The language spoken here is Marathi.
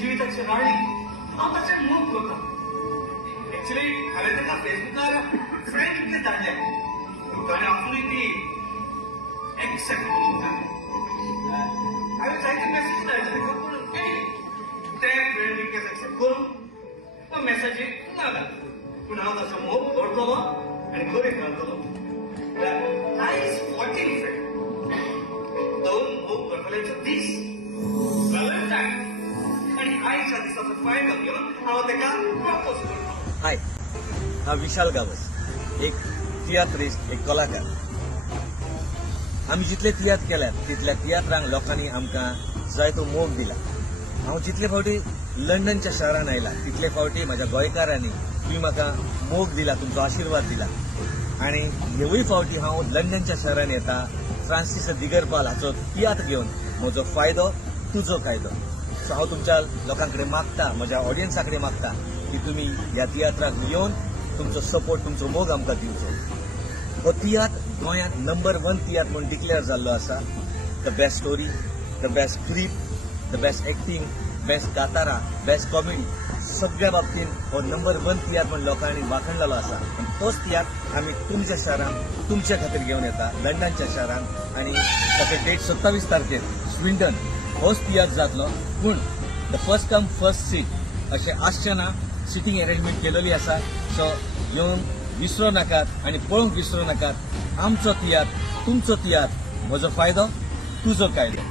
जिविताची राणी हांव ताचें मोग करता. एक्चुअली हांवें ताका फेसबुकार फ्रेंड कितले धाडले ताणें आपुणूय ती एक्सेप्ट करून हांवें जायते मेसेज धाडले ताका पूण ते फ्रेंड रिक्वेस्ट एक्सेप्ट करून मेसेजीक नाका पूण हांव ताचो मोग करतलो आनी करीत रावतलो. आयज 14 फ्रेंड दोन मोग करतल्याचो दीस व्हॅलेंटायन आनी आयच्या दिसाचो फायदो घेवन हांव ताका प्रपोज करतलो. हाय, हा विशाल गावस, एक तियात्रिस्ट, एक कलाकार. आमी जितले तियात्र केल्यात तितल्या तियात्रांक लोकांनी आमकां जाय तो मोग दिला. हांव जितले फावटी लंडनच्या शहरान आयला तितले फावटी म्हज्या गोंयकारांनी तुमी म्हाका मोग दिला, तुमचो आशिर्वाद दिला. आनी ह्योय फावटी हांव लंडनच्या शहरान येता फ्रांसीस दिगरपाल हाचो तियात्र घेवन म्हजो फायदो तुजो कायदो. सो हांव तुमच्या लोकां कडेन मागता, म्हज्या ऑडियन्सा कडेन मागता की तुमी ह्या तियात्राक येवन तुमचो सपोर्ट, तुमचो मोग आमकां दिवचो. हो तियात्र गोंयांत नंबर 1 तियात्र म्हणून डिक्लेअर जाल्लो आसा. The best story, the best script, the best acting, best कातारा, बेस्ट कॉमेडी, सगळ्या बाबतीन हो नंबर 1 तियात्र म्हणून लोकांनी वाखणलेलो आसा. आनी तोच तियात्र आमी तुमच्या शहरान तुमच्या खातीर घेवन येता, लंडनच्या शहरान. आनी ताचे डेट 27 तारखेर स्विंडन होच तियात्र जातलो. पूण the first come first seat अशें आसचें ना, सिटींग अरेंजमेंट केलेली आसा. सो येवन विसरो नाकात आनी पळोवंक विसरू नाकात. आमचो तियात्र, तुमचो तियात्र, म्हजो फायदो तुजो कायदो.